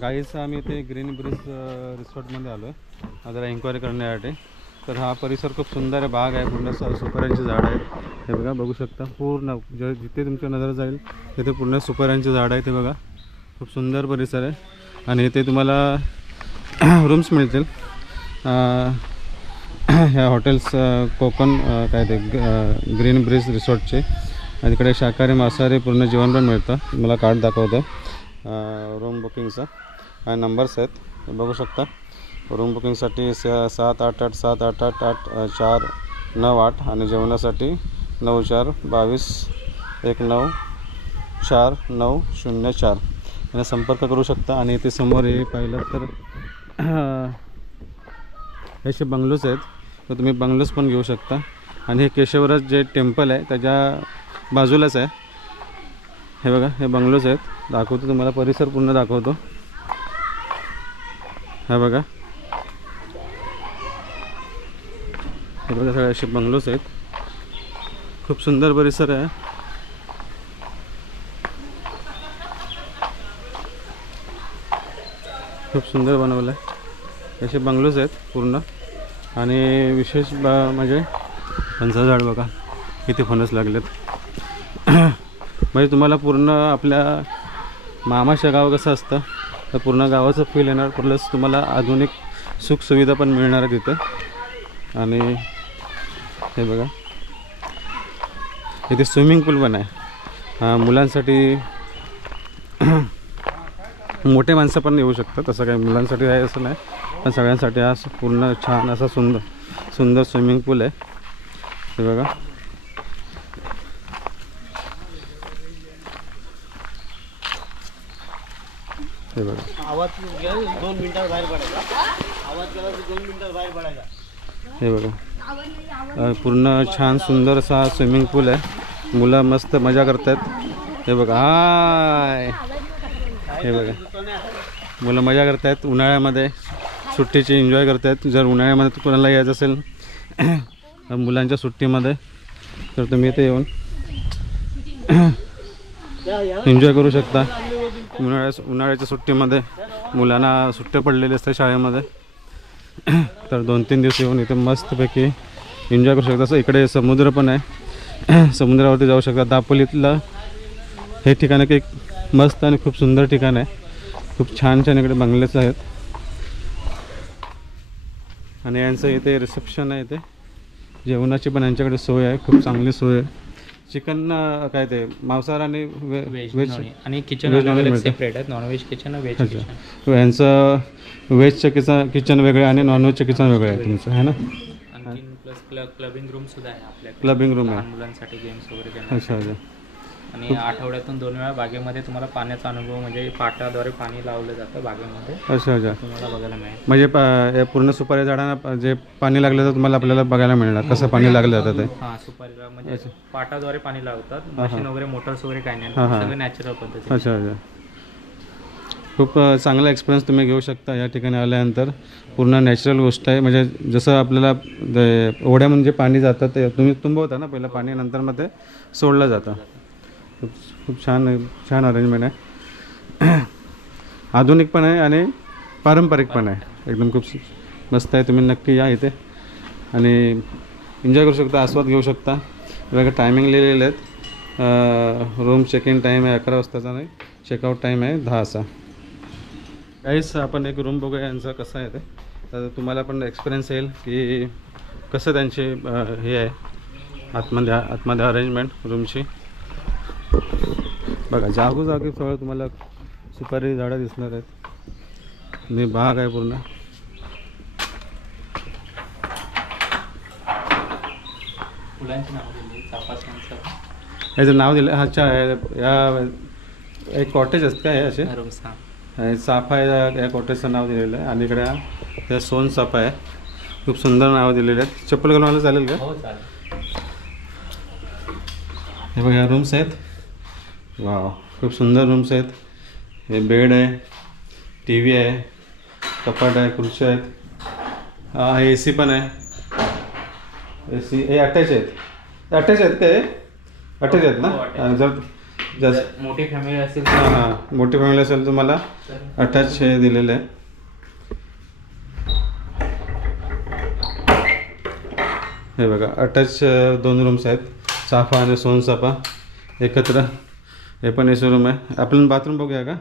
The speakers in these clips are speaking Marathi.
गाईस आम्ही इथे ग्रीन ब्रिज रिसॉर्टमध्ये आलो आहे जरा एन्क्वायरी करण्यासाठी. तर हा परिसर खूप सुंदर आहे, बाग आहे, पूर्ण सुपाऱ्यांची झाडं आहेत. हे बघा, बघू शकता पूर्ण जिथे तुमच्या नजर जाईल तिथे पूर्ण सुपाऱ्यांची झाडं आहेत. हे बघा, खूप सुंदर परिसर आहे आणि इथे तुम्हाला रूम्स मिळतील. ह्या हॉटेल्स कोकण काय ते ग्रीन ब्रिज रिसॉर्टचे. आणि तिकडे शाकाहारी मांसाहारी पूर्ण जेवण पण मिळतं. मला कार्ड दाखवतं रूम बुकिंगचा. हा नंबर्स आहेत, बघू शकता. रूम बुकिंगसाठी 7888788498 आणि जेवणासाठी 9422194904 यांना संपर्क करू शकता. आणि इथे समोर हे पाहिलं तर हे असे बंगलोज आहेत, तर तुम्ही बंगलोज पण घेऊ शकता. आणि हे केशवराज जे टेम्पल आहे त्याच्या बाजूलाच आहे. हे बघा, हे बंगलोज आहेत. दाखवतो तुम्हाला, परिसर पूर्ण दाखवतो. हा बघा, हे बघा सगळे असे बंगलोज आहेत. खूप सुंदर परिसर आहे. खूप सुंदर बनवलं आहे. असे बंगलोज आहेत पूर्ण. आणि विशेष म्हणजे फणसाचं झाड बघा किती फणस लागलेत. म्हणजे तुम्हाला पूर्ण आपल्या मामाच्या गाव कसं असतं तर पूर्ण गावाचं फील येणार. प्लस तुम्हाला आधुनिक सुखसुविधा पण मिळणार आहे तिथे. आणि हे बघा, इथे स्विमिंग पूल पण आहे मुलांसाठी. मोठे माणसं पण येऊ शकतात, तसं काही मुलांसाठी आहे असं नाही, पण सगळ्यांसाठी हा पूर्ण छान असा सुंदर स्विमिंग पूल आहे. हे बघा, हे बघा, आवाज 2 मिनिटात बाहेर पडायचा. आवाज केला तर 2 मिनिटात बाहेर पडायचा. हे बघा, पूर्ण छान सुंदर असा स्विमिंग पूल आहे. मुलं मस्त मजा करतात. हे बघा, हाय, हे बघा, मुलं मजा करतायत. उन्हाळ्यामध्ये सुट्टीची एन्जॉय करतायत. जर उन्हाळ्यामध्ये कोणाला यायचं असेल मुलांच्या सुट्टीमध्ये तर तुम्ही इथे येऊन एन्जॉय करू शकता. उन्हाळ्याच्या सुट्टीमध्ये मुलांना सुट्ट्या पडलेल्या असतात शाळेमध्ये, तर 2-3 दिवस येऊन इथे मस्तपैकी एन्जॉय करू शकता. असं इकडे समुद्र पण आहे, समुद्रावरती जाऊ शकता. दापोलीतलं हे ठिकाण एक मस्त आणि खूप सुंदर ठिकाण आहे. खूप छान इकडे बंगलेच आहेत. आणि यांचं इथे रिसेप्शन आहे. इथे जेवणाची पण यांच्याकडे सोय आहे, खूप चांगली सोय आहे. चिकन काय ते मांसाहार आणि व्हेज आणि किचन वगैरे सेपरेट आहेत. Non veg kitchen, veg kitchen. यांचं व्हेजचं किचन वेगळं आणि नॉनव्हेजचं किचन वेगळं आहे तुमचं, आहे ना. आणखी प्लस क्लबिंग रूम सुद्धा आहे आपल्याकडे. क्लबिंग रूम आहे मुलांसाठी गेम्स वगैरे. अच्छा अच्छा. आणि आठवड्यातून 2 वेळा बागेमध्ये तुम्हाला पाण्याचा अनुभव, म्हणजे पाटाद्वारे पाणी लावलं जातं बागेमध्ये. अच्छा अच्छा, तुम्हाला बघायला मिळेल. म्हणजे पूर्ण सुपारी झाडांना जे पाणी लागलं तर तुम्हाला आपल्याला बघायला मिळणार कसं पाणी लागलं जातं ते. हां, सुपारीला म्हणजे पाटाद्वारे पाणी लावतात. मशीन वगैरे, मोटर्स वगैरे काही नाही, सगळं नॅचरल पद्धती. अच्छा अच्छा, खूप चांगला एक्सपिरियन्स तुम्ही घेऊ शकता या ठिकाणी आल्यानंतर. पूर्ण नॅचरल गोष्ट आहे. म्हणजे जसं आपल्याला ओढ्या म्हणजे पाणी जातं ते तुम्ही तुंबवता ना पहिलं पाणी, नंतर मग ते सोडलं जातं. खूप छान अरेंजमेंट आहे. आधुनिक पण आहे आणि पारंपरिक पण आहे. एकदम खूप मस्त आहे. तुम्ही नक्की या इथे आणि एन्जॉय करू शकता, आस्वाद घेऊ शकता. वेगळं टायमिंग लिहिलेले आहेत. रूम चेक इन टाईम आहे 11 वाजताचा, नाही चेकआउट टाईम आहे 10 असा. काहीच आपण एक रूम बघूया यांचं कसं आहे ते, तर तुम्हाला पण एक्सपिरियन्स येईल की कसं त्यांचे हे आहे आतमध्ये अरेंजमेंट रूमची. बघा, जागोजागी फळ तुम्हाला सुपारी झाडं दिसणार आहेत आणि बाग आहे पूर्ण. याचं नाव दिलं. अच्छा, या एक कॉटेज असतं का हे असे चाफा या कॉटेजचं नाव दिलेलं आहे. आणि इकडे त्या सोन चाफा आहे. खूप सुंदर नाव दिलेले आहेत. चप्पल घालून आलं चालेल का? हो चालेल. हे बघा, ह्या रूम्स आहेत. वाव, खूप सुंदर रूम्स आहेत. हे बेड आहे, टी व्ही आहे, कपाट आहे, खुर्च्या आहेत. हे AC पण आहे. AC हे अटॅच आहेत. अटॅच आहेत का हे? अटॅच आहेत ना. जर जास्त मोठी फॅमिली असेल हां हां मोठी फॅमिली असेल तुम्हाला अटॅच हे दिलेलं आहे. हे बघा अटॅच 2 रूम्स आहेत. चाफा आणि सोनचाफा एकत्र. हे पण एसी रूम आहे. आपण बाथरूम बघूया का?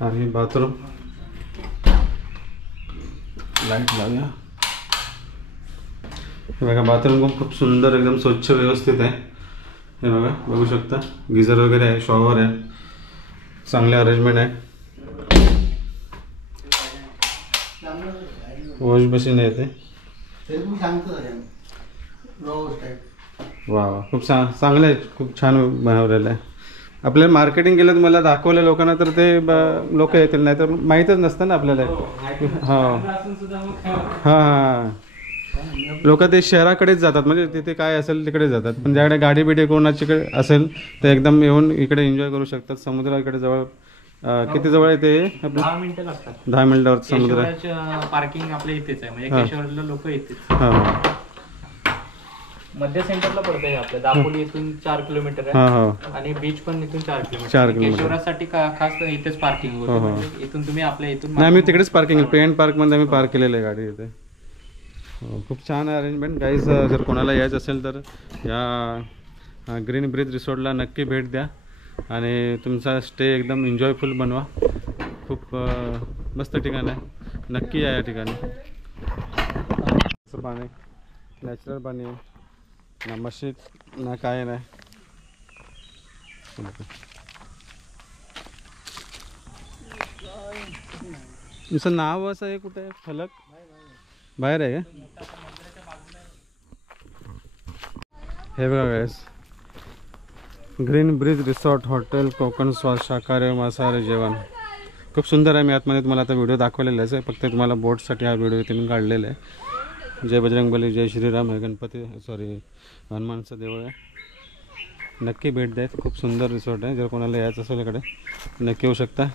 आणि बाथरूम लाईट लावूया. हे बघा बाथरूम पण खूप सुंदर एकदम स्वच्छ व्यवस्थित आहे. हे बघा बघू शकता गिझर वगैरे आहे, शॉवर आहे, चांगले अरेंजमेंट आहे. वॉश बेसिन आहे ते. वा वा खूप चांगलं आहे. खूप छान बनवलेलं आहे. आपल्याला मार्केटिंग केलं तर मला दाखवलं लोकांना तर ते लोक येतील, नाही तर माहीतच नसतं ना आपल्याला. हां हां हां लोक ते शहराकडेच जातात, म्हणजे तिथे काय असेल तिकडे जातात. पण ज्याकडे गाडी बिडी कोणाच्याकडे असेल तर एकदम येऊन इकडे एन्जॉय करू शकतात. समुद्र इकडे जवळ किती जवळ आहे ते? आपलं 10 मिनिटं लागतात. 10 मिनिटावर समुद्र. पार्किंग आपल्या इथेच आहे, म्हणजे केशवराला लोक येतेच. हां हां मध्य सेंटरला पडतं आहे आपलं. दापोली इथून 4 किलोमीटर हां आहे हां आणि बीच पण इथून 4 4 किलोमीटर. किलोमीटर. केशवरासाठी खास इथेच पार्किंग हो, होतं. हो. म्हणजे इथून तुम्ही आपल्या इथून नाही आम्ही तिकडेच पार्किंग पेंट पार्कमध्ये आम्ही पार्क केलेलं आहे गाडी इथे. खूप छान अरेंजमेंट गाईज. जर कोणाला यायचं असेल तर या ग्रीन ब्रिज रिसॉर्टला नक्की भेट द्या आणि तुमचा स्टे एकदम एन्जॉयफुल बनवा. खूप मस्त ठिकाण आहे. नक्की या ठिकाणी. पाणी नॅचरल पाणी आहे, ना मशीद ना काय नाही. तुमचं नाव असं आहे कुठे आहे? फलक बाहेर आहे का? हे बघा guys green bridge resort hotel Konkan स्वाद शाकाहारी मांसाहारी जेवण. खूप सुंदर आहे. मी आतमध्ये तुम्हाला आता व्हिडिओ दाखवलेलाच आहे. फक्त तुम्हाला बोटसाठी हा व्हिडिओ इथे काढलेला आहे. जय बजरंगबली जय श्रीराम हे गणपती हनुमानचं देऊळ आहे. नक्की भेट द्या. खूप सुंदर रिसॉर्ट आहे. जर कोणाला यायचं असेल इकडे नक्की येऊ शकता.